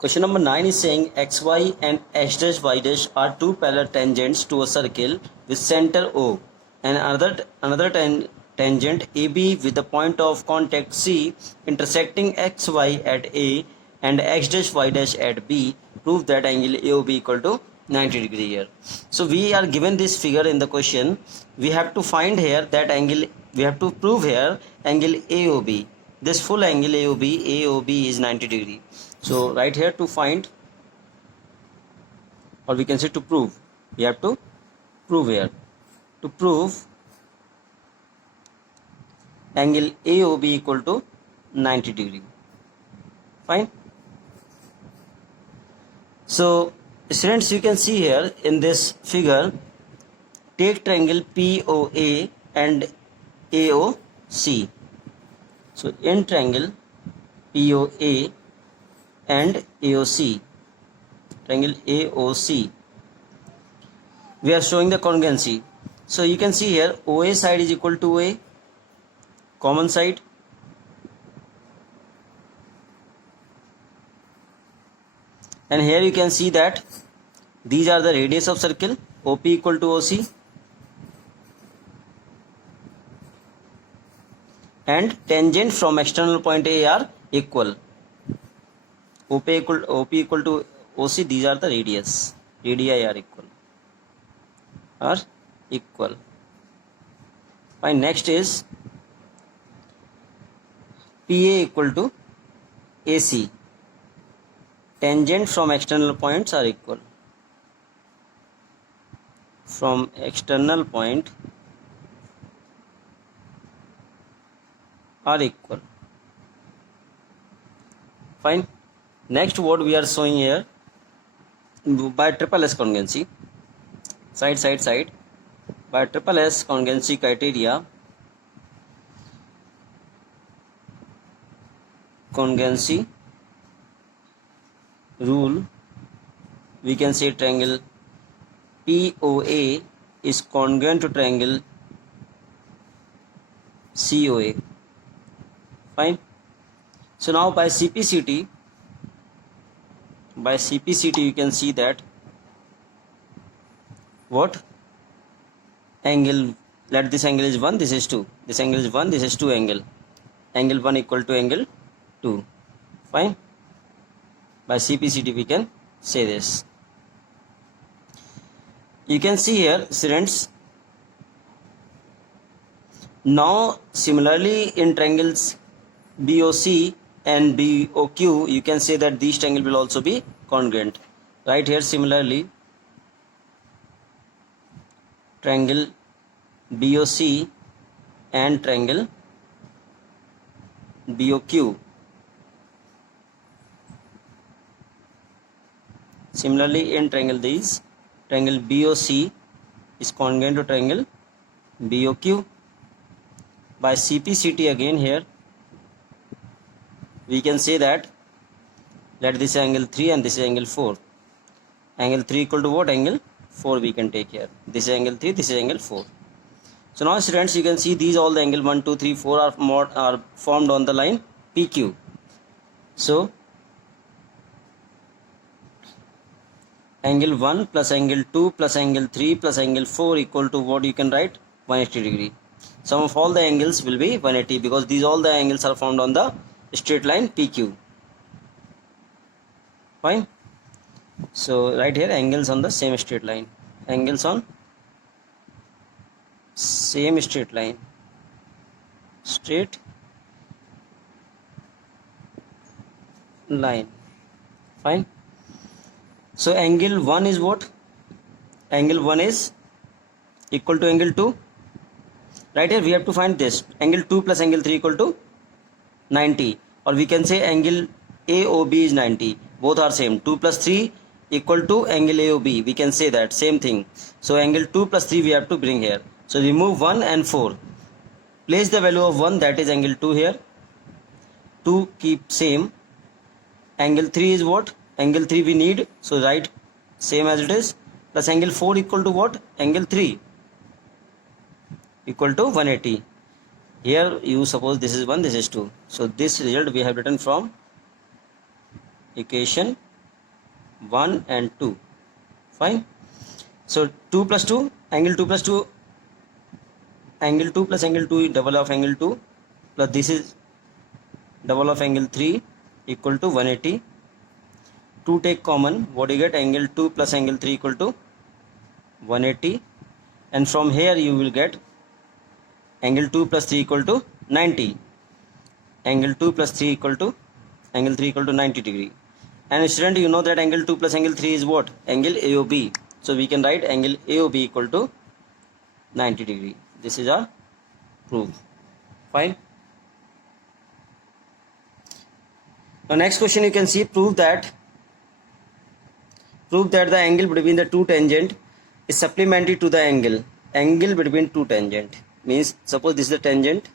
Question number 9 is saying xy and h dash y dash are two parallel tangents to a circle with center O and another tangent AB with the point of contact C intersecting xy at A and x dash y dash at B. Prove that angle AOB equal to 90 degree here. So we are given this figure in the question. We have to find here that angle. We have to prove here angle AOB. This full angle AOB is 90 degree. So right here to find, or we can say to prove, we have to prove here. To prove angle AOB equal to 90 degree. Fine. So students, you can see here in this figure, take triangle POA and AOC. So in triangle POA and AOC, triangle AOC, we are showing the congruency. So you can see here OA side is equal to A, common side, and here you can see that these are the radius of circle, OP equal to OC, and tangent from external point A are equal. OP equal to OC, these are the radius, radii are equal. Fine. Next is PA equal to AC, tangent from external points are equal. From external point are equal. Fine. Next, what we are showing here by triple S congruency, side by triple S congruency criteria, congruency rule, we can say triangle POA is congruent to triangle COA. Fine. So now by CPCT you can see that what angle, let this angle is 1, this is 2, this angle is 1, this is 2 angle 1 equal to angle 2. Fine. By CPCT we can say this. You can see here students, now similarly in triangles BOC and BOQ, you can say that these triangle will also be congruent. Right here similarly triangle BOC and triangle BOQ. Similarly in triangle BOC is congruent to triangle BOQ. By CPCT again here we can say that let this angle 3 and this is angle 4. Angle 3 equal to what? Angle 4 we can take here. This is angle 3, this is angle 4. So now students, you can see these all the angle 1, 2, 3, 4 are formed on the line PQ. So angle 1 plus angle 2 plus angle 3 plus angle 4 equal to what you can write? 180 degree. Sum of all the angles will be 180 because these all the angles are formed on the straight line PQ. Fine. So right here angles on the same straight line, angles on same straight line, straight line. Fine. So angle 1 is what? Angle 1 is equal to angle 2. Right here we have to find this angle 2 plus angle 3 equal to 90, or we can say angle AOB is 90. Both are same. 2 plus 3 equal to angle AOB. We can say that same thing. So angle 2 plus 3 we have to bring here. So remove 1 and 4. Place the value of 1, that is angle 2 here. 2 keep same. Angle 3 is what? Angle 3 we need. So write same as it is. Plus angle 4 equal to what? Angle 3 equal to 180. Here you suppose this is 1, this is 2. So this result we have written from equation 1 and 2. Fine. So 2 plus 2, angle 2 plus 2, angle 2 plus angle 2 is double of angle 2, plus this is double of angle 3 equal to 180. 2 take common, what do you get? Angle 2 plus angle 3 equal to 180, and from here you will get angle 2 plus 3 equal to 90. Angle 2 plus 3 equal to angle 3 equal to 90 degree. And student, you know that angle 2 plus angle 3 is what? Angle AOB. So we can write angle AOB equal to 90 degree. This is our proof. Fine. Now next question you can see, prove that the angle between the two tangent is supplementary to the angle between two tangent. Means suppose this is the tangent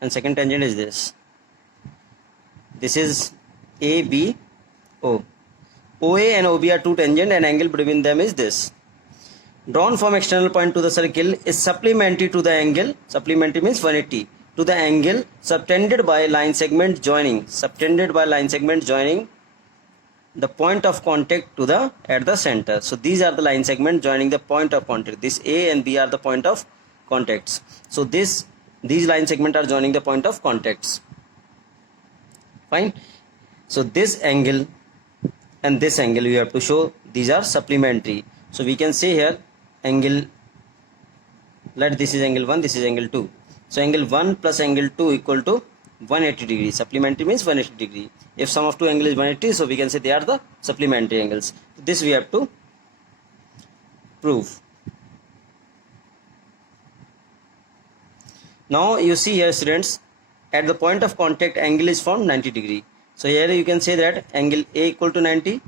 and second tangent is this. This is ABO. OA and OB are two tangent and angle between them is this. Drawn from external point to the circle is supplementary to the angle. Supplementary means 180 to the angle subtended by line segment joining. Subtended by line segment joining the point of contact to the at the center. So these are the line segment joining the point of contact. This A and B are the point of contacts. So these line segment are joining the point of contacts. Fine. So this angle and this angle we have to show these are supplementary. So we can say here angle, let this is angle 1, this is angle 2. So angle 1 plus angle 2 equal to 180 degree. Supplementary means 180 degree. If sum of two angles is 180, so we can say they are the supplementary angles. This we have to prove. Now you see here students, at the point of contact angle is formed 90 degree. So here you can say that angle A equal to 90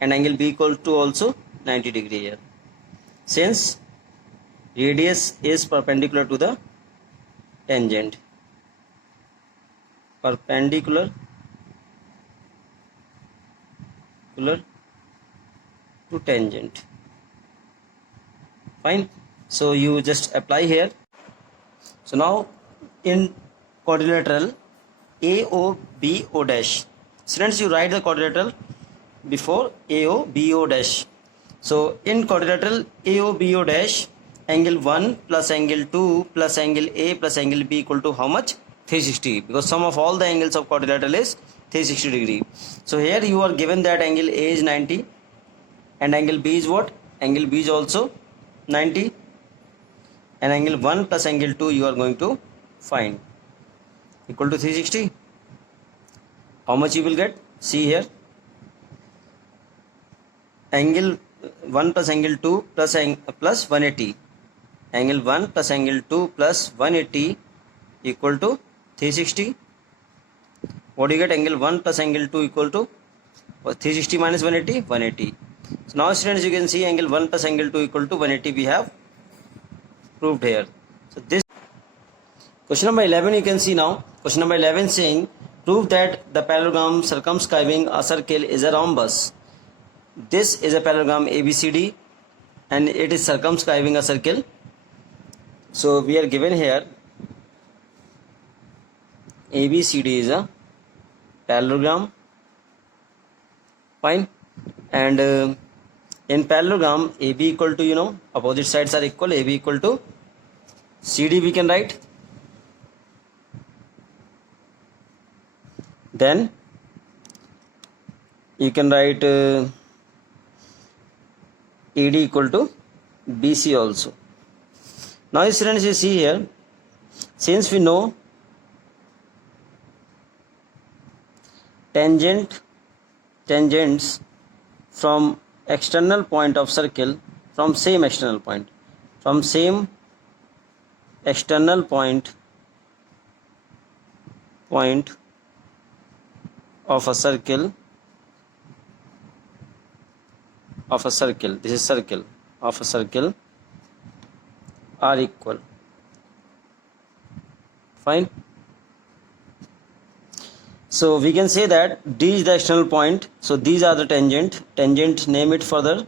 and angle B equal to also 90 degree here. Since radius is perpendicular to the tangent. Perpendicular to tangent. Fine. So you just apply here. So now in quadrilateral AOBO dash, students, you write the quadrilateral before AOBO dash. So in quadrilateral AOBO dash, angle 1 plus angle 2 plus angle A plus angle B equal to how much? 360, because sum of all the angles of quadrilateral is 360 degree. So here you are given that angle A is 90 and angle B is what? Angle B is also 90, and angle 1 plus angle 2 you are going to find equal to 360. How much you will get? See here, angle 1 plus angle 2 plus 180. Angle 1 plus angle 2 plus 180 equal to 360. What do you get? Angle 1 plus angle 2 equal to 360 minus 180, 180. So now students, you can see angle 1 plus angle 2 equal to 180 we have proved here. So this question number 11 you can see now. Question number 11 saying, prove that the parallelogram circumscribing a circle is a rhombus. This is a parallelogram ABCD and it is circumscribing a circle. So we are given here ABCD is a parallelogram. Fine. And in parallelogram AB equal to, opposite sides are equal, AB equal to CD we can write. Then you can write AD equal to BC also. Now students, you see here, since we know tangents from external point of circle from same external point of a circle, this is circle of a circle, are equal. Fine. So we can say that D is the external point. So these are the tangent, name it further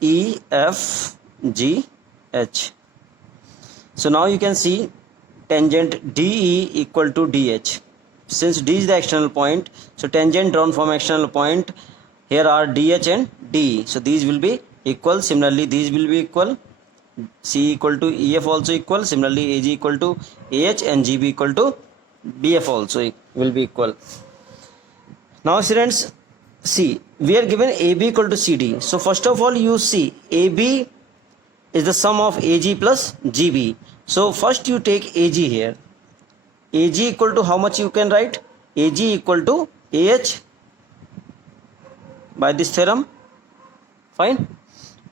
E, F, G, H. So now you can see tangent DE equal to DH. since D is the external point, so tangent drawn from external point, here are DH and DE, so these will be equal. Similarly these will be equal, C equal to EF also equal. Similarly AG equal to AH and GB equal to BF also will be equal. Now students, see, we are given AB equal to CD. So first of all you see AB is the sum of AG plus GB. So first you take AG here. AG equal to how much you can write? AG equal to AH by this theorem. Fine.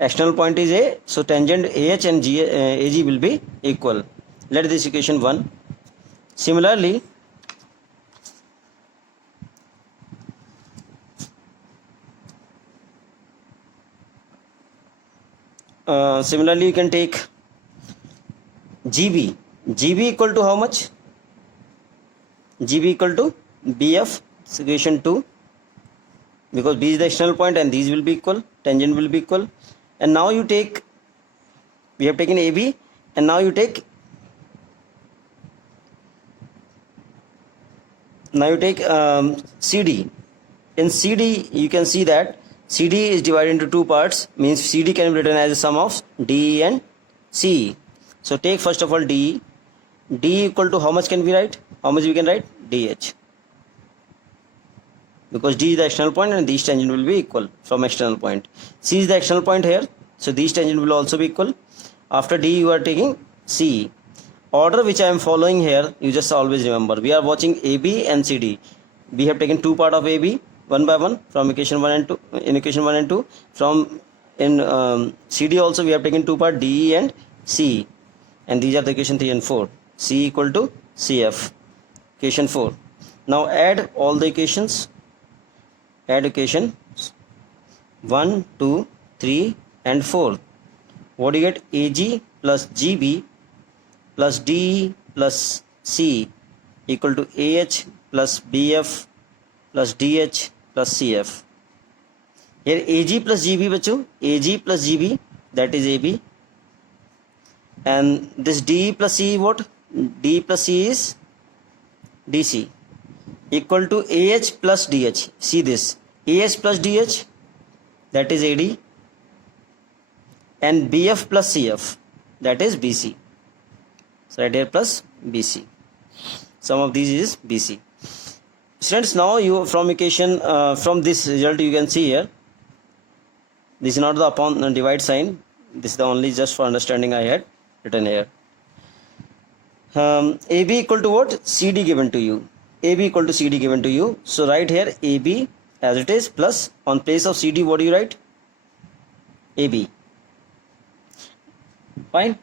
External point is A, so tangent AH and AG will be equal. Let this equation 1. Similarly, you can take GB. GB equal to how much? GB equal to BF, equation 2, because B is the external point and these will be equal, tangent will be equal. And now you take, we have taken AB, and now you take CD. In CD you can see that CD is divided into two parts, means CD can be written as a sum of DE and CE. So take first of all DE. DE equal to how much can we write? How much we can write? DH, because D is the external point and these tangent will be equal from external point. C is the external point here, so these tangent will also be equal. After D you are taking CE. Order which I am following here, you just always remember, we are watching AB and CD. We have taken two part of AB one by one from equation 1 and 2, in equation 1 and 2. From in CD also we have taken two part, DE and CE, and these are the equation 3 and 4. C equal to CF, equation 4. Now add all the equations. Add equation 1, 2, 3 and 4. What do you get? AG plus GB plus DE plus C equal to AH plus BF plus DH plus CF. Here AG plus GB bacho, AG plus GB, that is AB, and this DE plus C, what? D plus C is DC, equal to AH plus DH. See this, AH plus DH, that is AD, and BF plus CF, that is BC. So right here plus BC. Sum of these is BC. Students, now you from equation from this result you can see here, this is not the upon divide sign, this is the only just for understanding I had written here. AB equal to what? CD given to you. AB equal to CD given to you. So write here AB as it is, plus on place of CD what do you write? AB. Fine.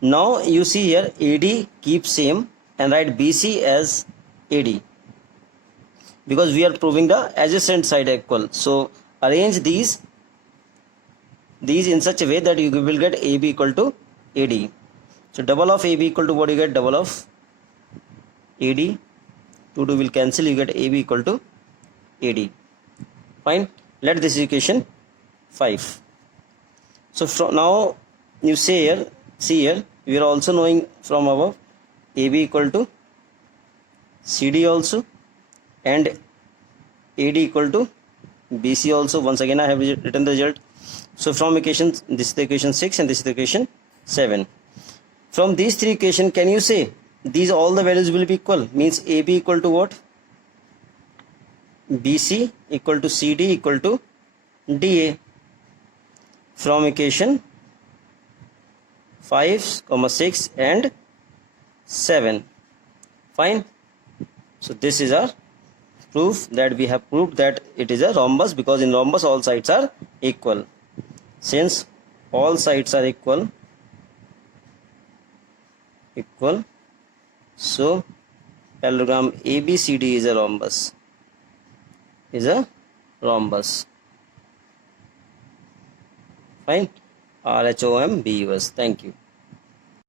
Now you see here AD keep same and write BC as AD, because we are proving the adjacent side equal. So arrange these in such a way that you will get AB equal to AD. So double of AB equal to what you get? Double of AD. 2 2 will cancel, you get AB equal to AD. Fine. Let this equation 5. So from now you say here, see here, we are also knowing from above AB equal to CD also, and AD equal to BC also. Once again I have written the result. So from equation, this is the equation 6 and this is the equation 7. From these three equations, can you say these all the values will be equal? Means AB equal to what? BC equal to CD equal to DA. From equation 5, 6 and 7. Fine. So this is our proof that we have proved that it is a rhombus, because in rhombus all sides are equal. Since all sides are equal, so parallelogram ABCD is a rhombus. Fine. RHOMBUS. Thank you.